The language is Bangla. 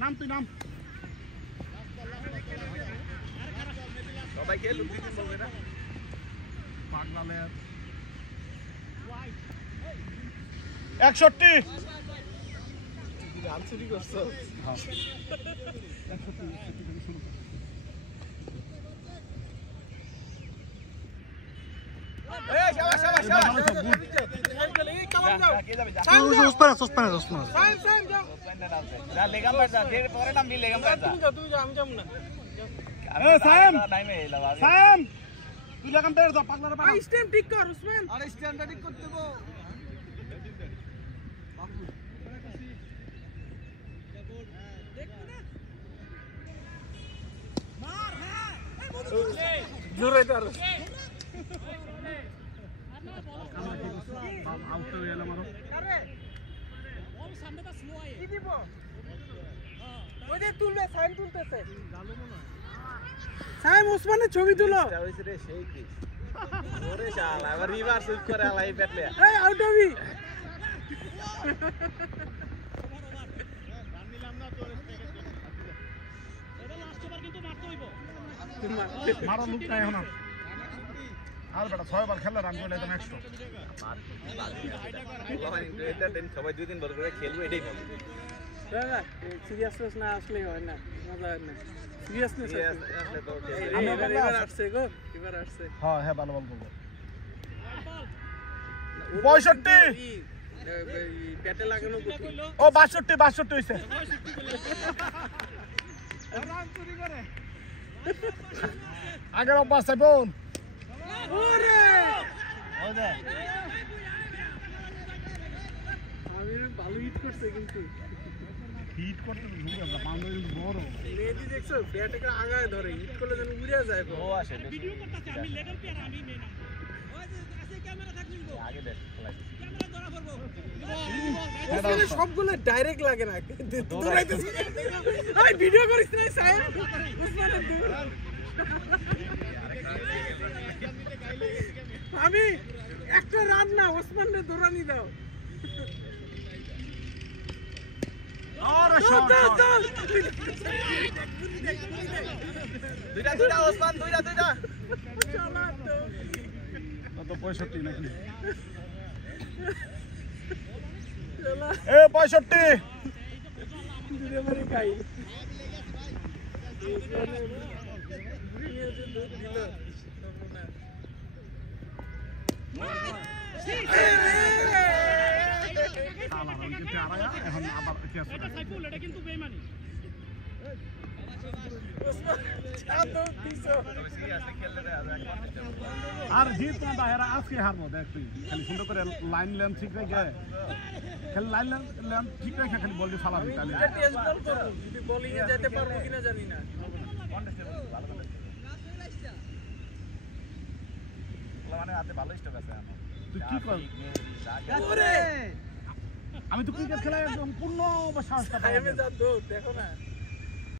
নাম তুই নাম সবাইকে লুক দিতে বলবে না পাগলালে 61 গান চুরি করছো হ্যাঁ 61 শুরু কর এই শাবাশ শাবাশ শাবাশ কে যাবে যা ওসমান সাইন যাও যা লেগাম পার যা যে পরে নাম নি লেগাম পার যা তুই যা আমি যাব না এ সাইম টাইমে এলাবা সাইম তুই লাগাম পের দাও পাগলারে বাড়া স্ট্যান্ড ঠিক কর উসমান আরে স্ট্যান্ড ঠিক করতে দেবো জোরে কর আউট হয়ে গেল মারো আরে বল সামনেটা স্লো আয় কি দিব ওই যে তুলবে সাইন তুলতেছে জানো মনে সাইম ওসমানের ছবি তুলো হইছে রে সেই কি ওরে শালা আবার রিভার্স সুইপ করে আলাই পেটলে এই আউট হবি মারো লুক নাই এখন আর বেটা 6 বার খেললে রান করলে তো নেক্সট এটা দিন সবাই দুই দিন বল করে খেলবো এটাই ভালো দাদা সিরিয়াসনেস না আসলে হয় না মজা হয় না সিরিয়াসনেস আসলে তো এবার আসছে গো এবার আসছে হ্যাঁ হ্যাঁ ভালো বল করবো 65 পেটে লাগানো গুটি ও 62 হইছে রান চুরি করে আগের অভ্যাস আছে বোন ওরে ওই দে আমি ভালো হিট করছে কিন্তু হিট করতে ভুল আমরা পাউন্ডার কিন্তু বড় মেহেদি দেখছো পেটে করে আগায় ধরে হিট করলে যেন উড়ে যায় ও আসে ভিডিও করতেছে আমি লেডার প্লেয়ার আমি মেন ওই যে আছে ক্যামেরা থাকলে আগে দেখ ক্যামেরা ধরা পড়বো ওখানে সবগুলো ডাইরেক্ট লাগে না দৌড়াইতেছে এই ভিডিও করিস না সাহেব উসমানের দূর আমি একটা রান না ওসমানের দৌড়ানি দাও আরে শট দুইটা ওসমান দুইটা তো 65 নাকি চলা এ 65 দূরে মারি খাই এখন আবার এটা সাইফুল এটা কিন্তু বেঈমানি আর জিত না দাহেরা আজকে হারবো দেখ তুই খালি সুন্দর করে লাইন লেন ঠিক রেখে খালি লাইন লেন ঠিক রেখে খালি বলটি ফালাবি তাহলে টেস্ট বল করব যদি বোলিং এ যেতে পারবো কিনা জানি না মানে হাতে ভালো স্টক আছে তুই কি কর ওরে আমি তো ক্রিকেট খেলা একদম পূর্ণ সাহসটা সাহেবে যা দৌড় দেখো না